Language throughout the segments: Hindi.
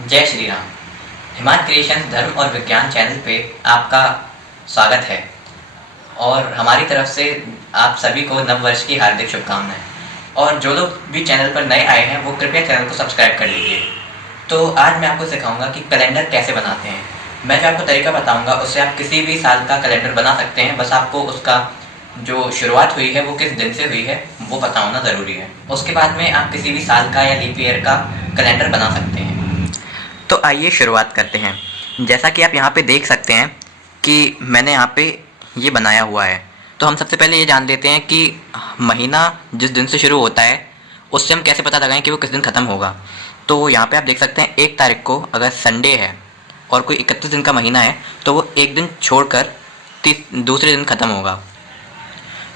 जय श्री राम। हिमाद क्रिएशंस धर्म और विज्ञान चैनल पे आपका स्वागत है और हमारी तरफ से आप सभी को नव वर्ष की हार्दिक शुभकामनाएं। और जो लोग भी चैनल पर नए आए हैं वो कृपया चैनल को सब्सक्राइब कर लीजिए। तो आज मैं आपको सिखाऊंगा कि कैलेंडर कैसे बनाते हैं। मैं जो आपको तरीका बताऊंगा उससे आप किसी भी साल का कैलेंडर बना सकते हैं। बस आपको उसका जो शुरुआत हुई है वो किस दिन से हुई है वो पता होना ज़रूरी है। उसके बाद में आप किसी भी साल का या लीप ईयर का कैलेंडर बना सकते हैं। तो आइए शुरुआत करते हैं। जैसा कि आप यहाँ पे देख सकते हैं कि मैंने यहाँ पे ये बनाया हुआ है। तो हम सबसे पहले ये जान लेते हैं कि महीना जिस दिन से शुरू होता है उससे हम कैसे पता लगाएं कि वो किस दिन ख़त्म होगा। तो यहाँ पे आप देख सकते हैं 1 तारीख को अगर संडे है और कोई 31 दिन का महीना है तो वो एक दिन छोड़कर दूसरे दिन ख़त्म होगा।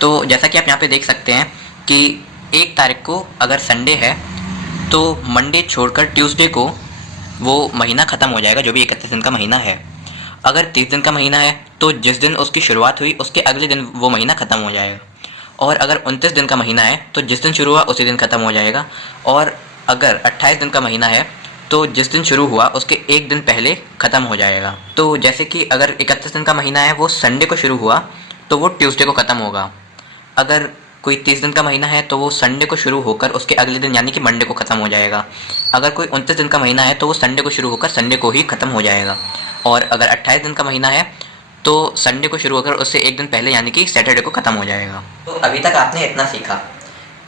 तो जैसा कि आप यहाँ पे देख सकते हैं कि 1 तारीख को अगर संडे है तो मंडे छोड़कर ट्यूसडे को वो महीना ख़त्म हो जाएगा, जो भी 31 दिन का महीना है। अगर 30 दिन का महीना है तो जिस दिन उसकी शुरुआत हुई उसके अगले दिन वो महीना ख़त्म हो जाएगा। और अगर 29 दिन का महीना है तो जिस दिन शुरू हुआ उसी दिन ख़त्म हो जाएगा। और अगर 28 दिन का महीना है तो जिस दिन शुरू हुआ उसके एक दिन पहले ख़त्म हो जाएगा। तो जैसे कि अगर 31 दिन का महीना है वो संडे को शुरू हुआ तो वो ट्यूसडे को ख़त्म होगा। अगर कोई 30 दिन का महीना है तो वो संडे को शुरू होकर उसके अगले दिन यानी कि मंडे को ख़त्म हो जाएगा। अगर कोई 29 दिन का महीना है तो वो संडे को शुरू होकर संडे को ही ख़त्म हो जाएगा। और अगर 28 दिन का महीना है तो संडे को शुरू होकर उससे एक दिन पहले यानी कि सैटरडे को ख़त्म हो जाएगा। तो अभी तक आपने इतना सीखा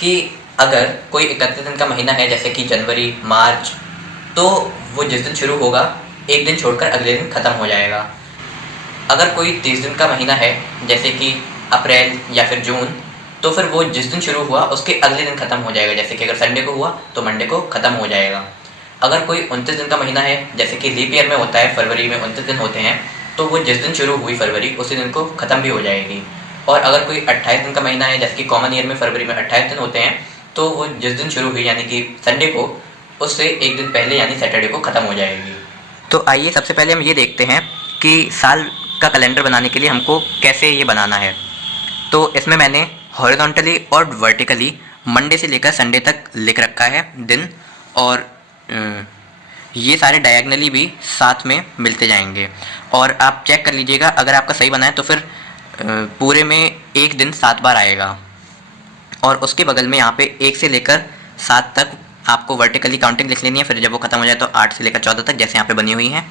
कि अगर कोई 31 दिन का महीना है जैसे कि जनवरी, मार्च, तो वो जिस दिन शुरू होगा एक दिन छोड़कर अगले दिन ख़त्म हो जाएगा। अगर कोई 30 दिन का महीना है जैसे कि अप्रैल या फिर जून, तो फिर वो जिस दिन शुरू हुआ उसके अगले दिन ख़त्म हो जाएगा। जैसे कि अगर संडे को हुआ तो मंडे को ख़त्म हो जाएगा। अगर कोई 29 दिन का महीना है जैसे कि लीप ईयर में होता है, फरवरी में 29 दिन होते हैं, तो वो जिस दिन शुरू हुई फरवरी उसी दिन को ख़त्म भी हो जाएगी। और अगर कोई 28 दिन का महीना है जैसे कि कॉमन ईयर में फरवरी में 28 दिन होते हैं, तो वो जिस दिन शुरू हुई यानी कि संडे को उससे एक दिन पहले यानी सैटरडे को ख़त्म हो जाएगी। तो आइए सबसे पहले हम ये देखते हैं कि साल का कैलेंडर बनाने के लिए हमको कैसे ये बनाना है। तो इसमें मैंने हॉरिजॉन्टली और वर्टिकली मंडे से लेकर संडे तक लिख रखा है दिन, और ये सारे डायगनली भी साथ में मिलते जाएंगे। और आप चेक कर लीजिएगा, अगर आपका सही बना है तो फिर पूरे में एक दिन 7 बार आएगा। और उसके बगल में यहाँ पे 1 से लेकर 7 तक आपको वर्टिकली काउंटिंग लिख लेनी है। फिर जब वो ख़त्म हो जाए तो 8 से लेकर 14 तक जैसे यहाँ पे बनी हुई है।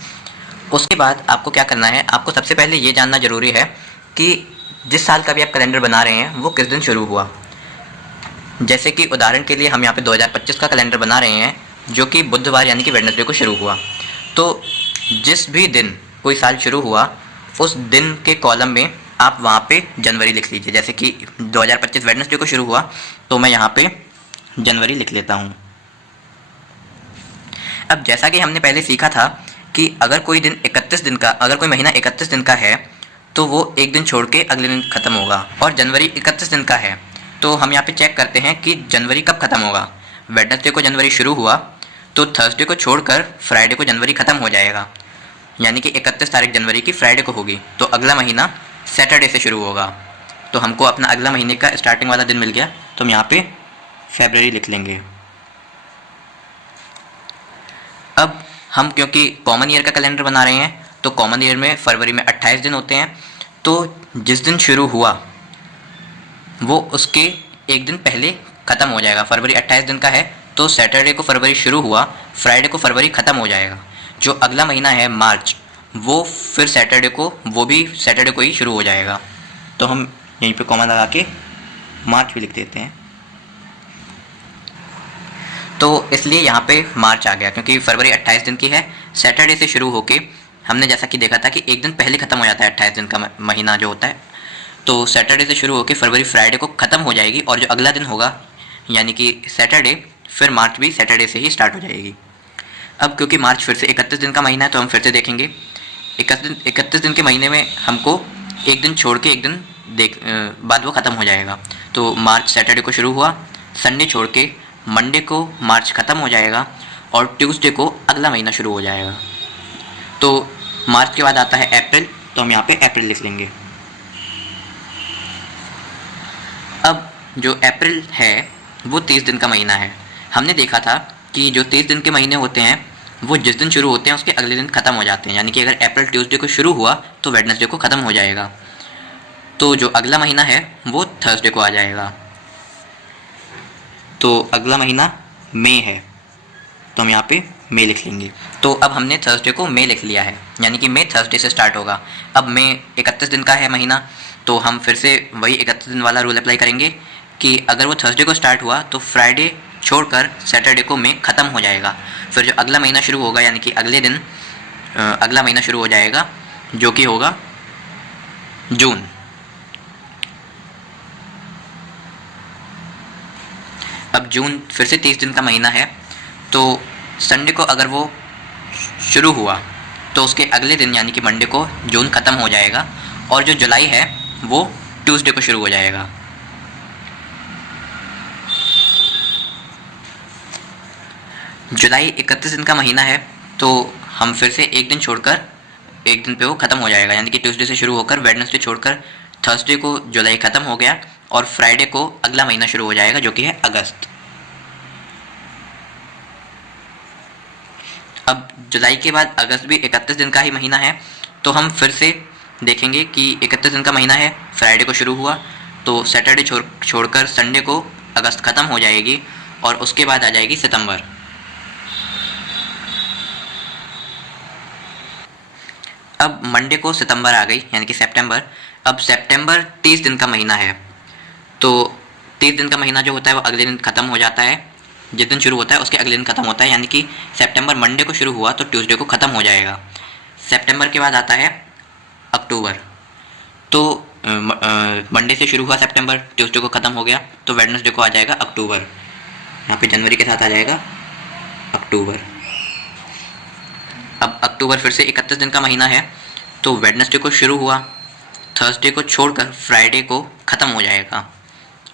उसके बाद आपको क्या करना है, आपको सबसे पहले ये जानना ज़रूरी है कि जिस साल का भी आप कैलेंडर बना रहे हैं वो किस दिन शुरू हुआ। जैसे कि उदाहरण के लिए हम यहाँ पे 2025 का कैलेंडर बना रहे हैं जो कि बुधवार यानी कि वेडनेसडे को शुरू हुआ। तो जिस भी दिन कोई साल शुरू हुआ उस दिन के कॉलम में आप वहाँ पे जनवरी लिख लीजिए। जैसे कि 2025 वेडनेसडे को शुरू हुआ तो मैं यहाँ पे जनवरी लिख लेता हूँ। अब जैसा कि हमने पहले सीखा था कि अगर कोई दिन 31 दिन का, अगर कोई महीना 31 दिन का है तो वो एक दिन छोड़ के अगले दिन ख़त्म होगा। और जनवरी 31 दिन का है तो हम यहाँ पे चेक करते हैं कि जनवरी कब ख़त्म होगा। वेडनेसडे को जनवरी शुरू हुआ तो थर्सडे को छोड़कर फ्राइडे को जनवरी ख़त्म हो जाएगा, यानी कि 31 तारीख जनवरी की फ्राइडे को होगी। तो अगला महीना सैटरडे से शुरू होगा। तो हमको अपना अगला महीने का स्टार्टिंग वाला दिन मिल गया, तो हम यहाँ पे फरवरी लिख लेंगे। अब हम क्योंकि कॉमन ईयर का कैलेंडर बना रहे हैं तो कॉमन ईयर में फरवरी में 28 दिन होते हैं, तो जिस दिन शुरू हुआ वो उसके एक दिन पहले ख़त्म हो जाएगा। फरवरी 28 दिन का है तो सैटरडे को फरवरी शुरू हुआ, फ्राइडे को फरवरी ख़त्म हो जाएगा। जो अगला महीना है मार्च, वो फिर सैटरडे को, वो भी सैटरडे को ही शुरू हो जाएगा। तो हम यहीं पे कॉमा लगा के मार्च भी लिख देते हैं। तो इसलिए यहाँ पे मार्च आ गया क्योंकि फरवरी 28 दिन की है। सैटरडे से शुरू होके हमने जैसा कि देखा था कि एक दिन पहले ख़त्म हो जाता है 28 दिन का महीना जो होता है। तो सैटरडे से शुरू होकर फरवरी फ्राइडे को ख़त्म हो जाएगी और जो अगला दिन होगा यानी कि सैटरडे, फिर मार्च भी सैटरडे से ही स्टार्ट हो जाएगी। अब क्योंकि मार्च फिर से 31 दिन का महीना है तो हम फिर से देखेंगे। 31 दिन के महीने में हमको एक दिन छोड़ के एक दिन बाद वो ख़त्म हो जाएगा। तो मार्च सैटरडे को शुरू हुआ, संडे छोड़ के मंडे को मार्च ख़त्म हो जाएगा और ट्यूसडे को अगला महीना शुरू हो जाएगा। तो मार्च के बाद आता है अप्रैल, तो हम यहाँ पे अप्रैल लिख लेंगे। अब जो अप्रैल है वो 30 दिन का महीना है। हमने देखा था कि जो 30 दिन के महीने होते हैं वो जिस दिन शुरू होते हैं उसके अगले दिन ख़त्म हो जाते हैं। यानी कि अगर अप्रैल ट्यूसडे को शुरू हुआ तो वेडनेसडे को ख़त्म हो जाएगा। तो जो अगला महीना है वो थर्सडे को आ जाएगा। तो अगला महीना मई है, तो हम यहाँ पे मई लिख लेंगे। तो अब हमने थर्सडे को मई लिख लिया है, यानी कि मई थर्सडे से स्टार्ट होगा। अब मई 31 दिन का है महीना, तो हम फिर से वही 31 दिन वाला रूल अप्लाई करेंगे कि अगर वो थर्सडे को स्टार्ट हुआ तो फ्राइडे छोड़कर सैटरडे को मई ख़त्म हो जाएगा। फिर जो अगला महीना शुरू होगा यानी कि अगले दिन अगला महीना शुरू हो जाएगा, जो कि होगा जून। अब जून फिर से 30 दिन का महीना है, तो संडे को अगर वो शुरू हुआ तो उसके अगले दिन यानी कि मंडे को जून ख़त्म हो जाएगा, और जो जुलाई है वो ट्यूसडे को शुरू हो जाएगा। जुलाई 31 दिन का महीना है, तो हम फिर से एक दिन छोड़कर एक दिन पे वो ख़त्म हो जाएगा, यानी कि ट्यूसडे से शुरू होकर वेडनेसडे छोड़कर थर्सडे को जुलाई ख़त्म हो गया और फ्राइडे को अगला महीना शुरू हो जाएगा, जो कि है अगस्त। अब जुलाई के बाद अगस्त भी 31 दिन का ही महीना है, तो हम फिर से देखेंगे कि 31 दिन का महीना है, फ्राइडे को शुरू हुआ तो सैटरडे छोड़कर संडे को अगस्त ख़त्म हो जाएगी, और उसके बाद आ जाएगी सितंबर। अब मंडे को सितंबर आ गई यानी कि सितंबर। अब सितंबर 30 दिन का महीना है, तो 30 दिन का महीना जो होता है वो अगले दिन ख़त्म हो जाता है, जिस दिन शुरू होता है उसके अगले दिन ख़त्म होता है, यानी कि सितंबर मंडे को शुरू हुआ तो ट्यूसडे को ख़त्म हो जाएगा। सितंबर के बाद आता है अक्टूबर, तो मंडे से शुरू हुआ सितंबर, ट्यूसडे को ख़त्म हो गया तो वेडनेसडे को आ जाएगा अक्टूबर। यहाँ पे जनवरी के साथ आ जाएगा अक्टूबर। अब अक्टूबर फिर से 31 दिन का महीना है, तो वेडनेसडे को शुरू हुआ, थर्सडे को छोड़कर फ्राइडे को ख़त्म हो जाएगा,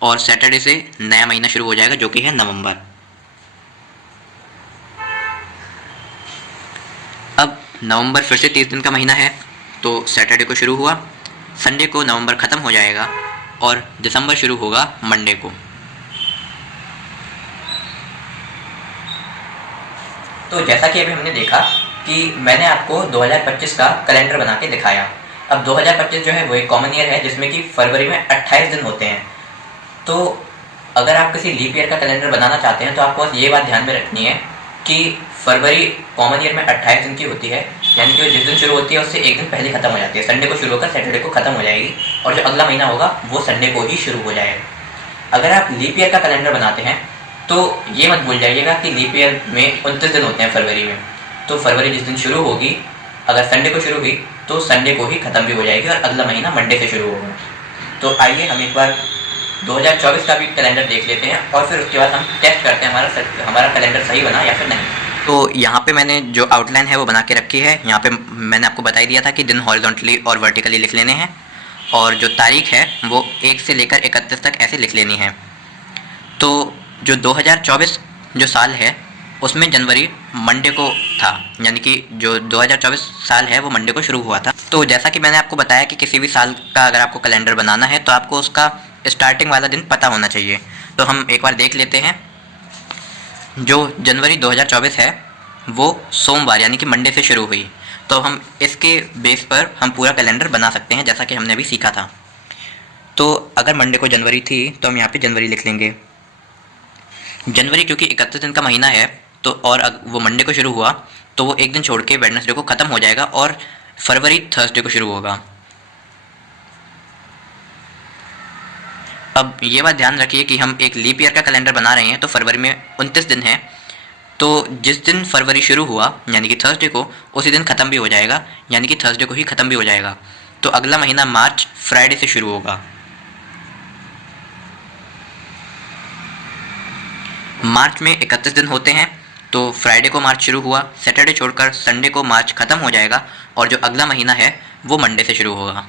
और सैटरडे से नया महीना शुरू हो जाएगा, जो कि है नवंबर। अब नवंबर फिर से 30 दिन का महीना है, तो सैटरडे को शुरू हुआ, संडे को नवंबर ख़त्म हो जाएगा, और दिसंबर शुरू होगा मंडे को। तो जैसा कि अभी हमने देखा कि मैंने आपको 2025 का कैलेंडर बना के दिखाया। अब 2025 जो है वो एक कॉमन ईयर है जिसमें कि फरवरी में 28 दिन होते हैं। तो अगर आप किसी लीप ईयर का कैलेंडर बनाना चाहते हैं तो आपको बस ये बात ध्यान में रखनी है कि फरवरी कॉमन ईयर में 28 दिन की होती है, यानी कि जिस दिन शुरू होती है उससे एक दिन पहले ख़त्म हो जाती है। संडे को शुरू होकर सैटरडे को ख़त्म हो जाएगी, और जो अगला महीना होगा वो संडे को ही शुरू हो जाएगा। अगर आप लीप ईयर का कैलेंडर बनाते हैं तो ये मत भूल जाइएगा कि लीप ईयर में 29 दिन होते हैं फरवरी में। तो फरवरी जिस दिन शुरू होगी, अगर संडे को शुरू हुई तो संडे को ही ख़त्म भी हो जाएगी, और अगला महीना मंडे से शुरू होगा। तो आइए हम एक बार 2024 का भी कैलेंडर देख लेते हैं, और फिर उसके बाद हम टेस्ट करते हैं हमारा कैलेंडर सही बना या फिर नहीं। तो यहाँ पे मैंने जो आउटलाइन है वो बना के रखी है। यहाँ पे मैंने आपको बता ही दिया था कि दिन हॉरिजॉन्टली और वर्टिकली लिख लेने हैं, और जो तारीख है वो 1 से लेकर 31 तक ऐसे लिख लेनी है। तो जो 2024 जो साल है उसमें जनवरी मंडे को था, यानी कि जो 2024 साल है वो मंडे को शुरू हुआ था। तो जैसा कि मैंने आपको बताया कि किसी भी साल का अगर आपको कैलेंडर बनाना है तो आपको उसका स्टार्टिंग वाला दिन पता होना चाहिए। तो हम एक बार देख लेते हैं। जो जनवरी 2024 है वो सोमवार यानी कि मंडे से शुरू हुई, तो हम इसके बेस पर हम पूरा कैलेंडर बना सकते हैं, जैसा कि हमने अभी सीखा था। तो अगर मंडे को जनवरी थी तो हम यहाँ पे जनवरी लिख लेंगे। जनवरी क्योंकि 31 दिन का महीना है, तो और वो मंडे को शुरू हुआ तो वो एक दिन छोड़ के वेडनेसडे को ख़त्म हो जाएगा, और फरवरी थर्सडे को शुरू होगा। अब ये बात ध्यान रखिए कि हम एक लीप ईयर का कैलेंडर बना रहे हैं, तो फरवरी में 29 दिन है, तो जिस दिन फरवरी शुरू हुआ यानी कि थर्सडे को, उसी दिन ख़त्म भी हो जाएगा, यानी कि थर्सडे को ही ख़त्म भी हो जाएगा। तो अगला महीना मार्च फ्राइडे से शुरू होगा। मार्च में 31 दिन होते हैं, तो फ्राइडे को मार्च शुरू हुआ, सैटरडे छोड़कर संडे को मार्च ख़त्म हो जाएगा, और जो अगला महीना है वो मंडे से शुरू होगा।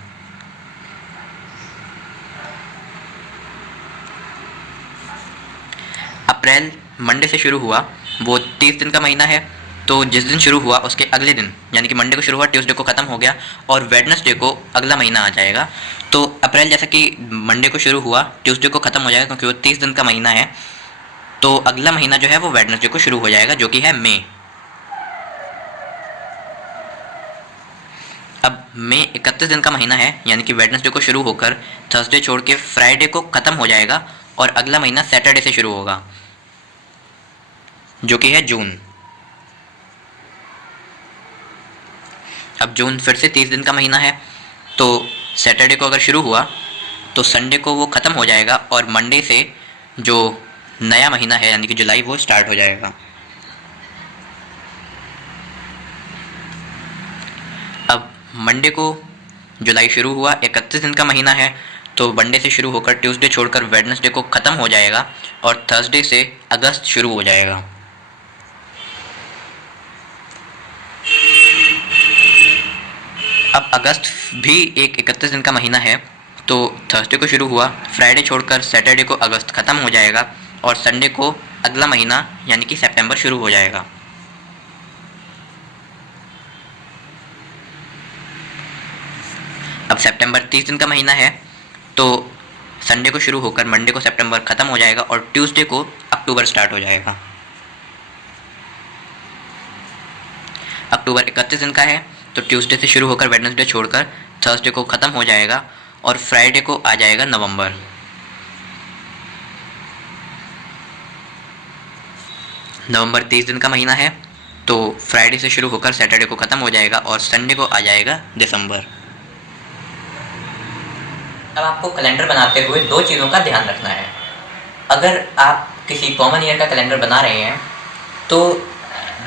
अप्रैल मंडे से शुरू हुआ, वो 30 दिन का महीना है, तो जिस दिन शुरू हुआ उसके अगले दिन यानी कि मंडे को शुरू हुआ, ट्यूसडे को ख़त्म हो गया, और वेडनेसडे को अगला महीना आ जाएगा। तो अप्रैल जैसा कि मंडे को शुरू हुआ, ट्यूसडे को ख़त्म हो जाएगा क्योंकि वो 30 दिन का महीना है, तो अगला महीना जो है वो वेडनेसडे को शुरू हो जाएगा, जो कि है मई। अब मई 31 दिन का महीना है, यानी कि वेडनेसडे को शुरू होकर थर्सडे छोड़ के फ्राइडे को ख़त्म हो जाएगा और अगला महीना सैटरडे से शुरू होगा, जो कि है जून। अब जून फिर से 30 दिन का महीना है, तो सैटरडे को अगर शुरू हुआ तो संडे को वो ख़त्म हो जाएगा और मंडे से जो नया महीना है यानी कि जुलाई वो स्टार्ट हो जाएगा। अब मंडे को जुलाई शुरू हुआ, 31 दिन का महीना है, तो मंडे से शुरू होकर ट्यूसडे छोड़कर वेडनेसडे को ख़त्म हो जाएगा और थर्सडे से अगस्त शुरू हो जाएगा। अब अगस्त भी एक 31 दिन का महीना है, तो थर्सडे को शुरू हुआ, फ्राइडे छोड़कर सैटरडे को अगस्त ख़त्म हो जाएगा और संडे को अगला महीना यानी कि सितंबर शुरू हो जाएगा। अब सितंबर 30 दिन का महीना है, तो संडे को शुरू होकर मंडे को सितंबर ख़त्म हो जाएगा और ट्यूसडे को अक्टूबर स्टार्ट हो जाएगा। अक्टूबर 31 दिन का है, तो ट्यूसडे से शुरू होकर वेडनेसडे छोड़कर थर्सडे को ख़त्म हो जाएगा और फ्राइडे को आ जाएगा नवंबर। नवंबर 30 दिन का महीना है, तो फ्राइडे से शुरू होकर सैटरडे को ख़त्म हो जाएगा और संडे को आ जाएगा दिसंबर। अब आपको कैलेंडर बनाते हुए दो चीज़ों का ध्यान रखना है। अगर आप किसी कॉमन ईयर का कैलेंडर बना रहे हैं तो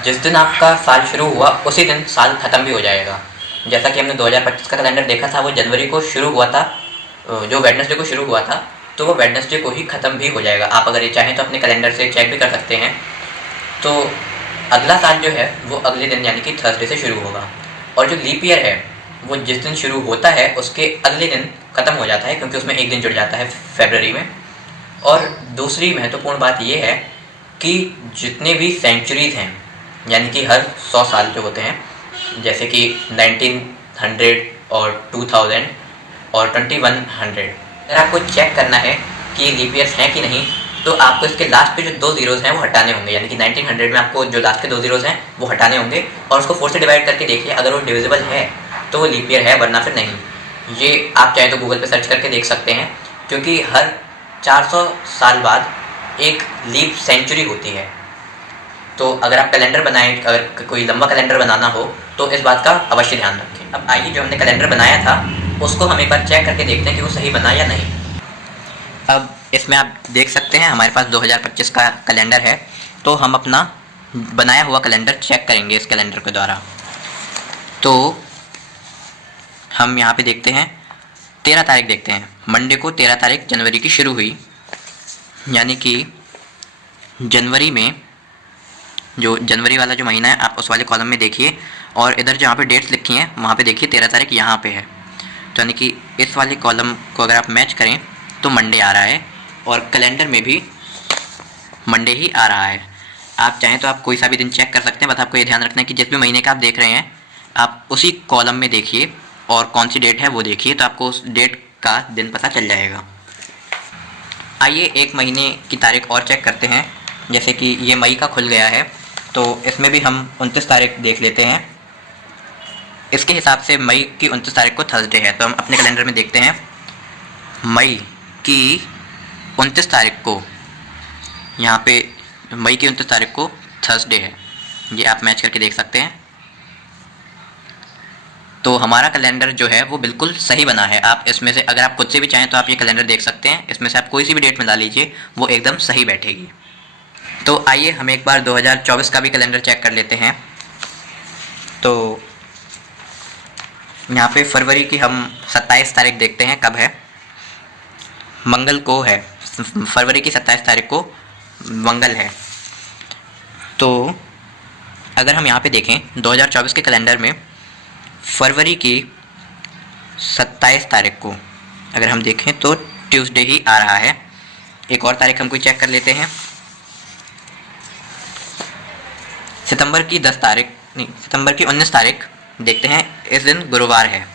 जिस दिन आपका साल शुरू हुआ उसी दिन साल ख़त्म भी हो जाएगा। जैसा कि हमने 2025 का कैलेंडर देखा था, वो जनवरी को शुरू हुआ था, जो वेडनेसडे को शुरू हुआ था, तो वो वेडनेसडे को ही ख़त्म भी हो जाएगा। आप अगर ये चाहें तो अपने कैलेंडर से चेक भी कर सकते हैं। तो अगला साल जो है वो अगले दिन यानी कि थर्सडे से शुरू होगा और जो लीप ईयर है वो जिस दिन शुरू होता है उसके अगले दिन ख़त्म हो जाता है, क्योंकि उसमें एक दिन जुड़ जाता है फरवरी में। और दूसरी महत्वपूर्ण बात ये है कि जितने भी सेंचुरीज़ हैं यानी कि हर 100 साल जो होते हैं, जैसे कि 1900 और 2000 और 2100, अगर आपको चेक करना है कि ये लीप ईयर्स हैं कि नहीं तो आपको इसके लास्ट पे जो 2 ज़ीरोज़ हैं वो हटाने होंगे। यानी कि 1900 में आपको जो लास्ट के 2 ज़ीरोज़ हैं वो हटाने होंगे और उसको 4 से डिवाइड करके देखिए, अगर वो डिविजिबल है तो वो लीप ईयर है, वरना फिर नहीं। ये आप चाहे तो गूगल पे सर्च करके देख सकते हैं, क्योंकि हर 400 साल बाद एक लीप सेंचुरी होती है। तो अगर आप कैलेंडर बनाएं, अगर कोई लंबा कैलेंडर बनाना हो तो इस बात का अवश्य ध्यान रखें। अब आइए जो हमने कैलेंडर बनाया था उसको हम एक बार चेक करके देखते हैं कि वो सही बना या नहीं। अब इसमें आप देख सकते हैं हमारे पास 2025 का कैलेंडर है, तो हम अपना बनाया हुआ कैलेंडर चेक करेंगे इस कैलेंडर के द्वारा। तो हम यहाँ पे देखते हैं 13 तारीख देखते हैं। मंडे को 13 तारीख जनवरी की शुरू हुई, यानी कि जनवरी में जो जनवरी वाला जो महीना है आप उस वाले कॉलम में देखिए और इधर जहाँ पे डेट्स लिखी हैं वहाँ पे देखिए 13 तारीख यहाँ पे है। तो यानी कि इस वाले कॉलम को अगर आप मैच करें तो मंडे आ रहा है और कैलेंडर में भी मंडे ही आ रहा है। आप चाहें तो आप कोई सा भी दिन चेक कर सकते हैं, बस आपको ये ध्यान रखना है कि जिस भी महीने का आप देख रहे हैं आप उसी कॉलम में देखिए और कौन सी डेट है वो देखिए, तो आपको उस डेट का दिन पता चल जाएगा। आइए एक महीने की तारीख और चेक करते हैं। जैसे कि ये मई का खुल गया है, तो इसमें भी हम 29 तारीख देख लेते हैं। इसके हिसाब से मई की 29 तारीख को थर्सडे है, तो हम अपने कैलेंडर में देखते हैं मई की 29 तारीख को, यहाँ पे मई की 29 तारीख को थर्सडे है, ये आप मैच करके देख सकते हैं। तो हमारा कैलेंडर जो है वो बिल्कुल सही बना है। आप इसमें से अगर आप खुद से भी चाहें तो आप ये कैलेंडर देख सकते हैं, इसमें से आप कोई सी भी डेट मिला लीजिए, वो एकदम सही बैठेगी। तो आइए हम एक बार 2024 का भी कैलेंडर चेक कर लेते हैं। तो यहाँ पे फरवरी की हम 27 तारीख देखते हैं कब है, मंगल को है। फरवरी की 27 तारीख को मंगल है। तो अगर हम यहाँ पे देखें 2024 के कैलेंडर में फरवरी की 27 तारीख को अगर हम देखें तो ट्यूसडे ही आ रहा है। एक और तारीख हम कोई चेक कर लेते हैं, सितंबर की 19 तारीख देखते हैं, इस दिन गुरुवार है।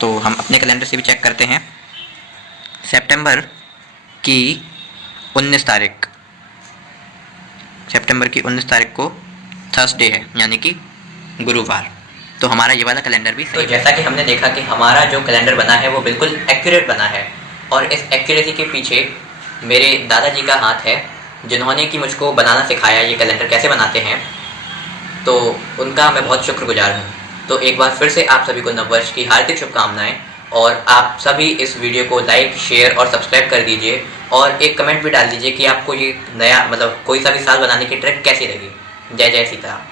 तो हम अपने कैलेंडर से भी चेक करते हैं, सितंबर की 19 तारीख को थर्सडे है, यानी कि गुरुवार। तो हमारा ये वाला कैलेंडर भी सही। तो जैसा कि हमने देखा कि हमारा जो कैलेंडर बना है वो बिल्कुल एक्यूरेट बना है, और इस एक्यूरेसी के पीछे मेरे दादाजी का हाथ है, जिन्होंने कि मुझको बनाना सिखाया, ये कैलेंडर कैसे बनाते हैं, तो उनका मैं बहुत शुक्रगुजार हूँ। तो एक बार फिर से आप सभी को नववर्ष की हार्दिक शुभकामनाएं, और आप सभी इस वीडियो को लाइक, शेयर और सब्सक्राइब कर दीजिए, और एक कमेंट भी डाल दीजिए कि आपको ये नया मतलब कोई सा भी साल बनाने की ट्रिक कैसी लगी। जय जय सीताराम।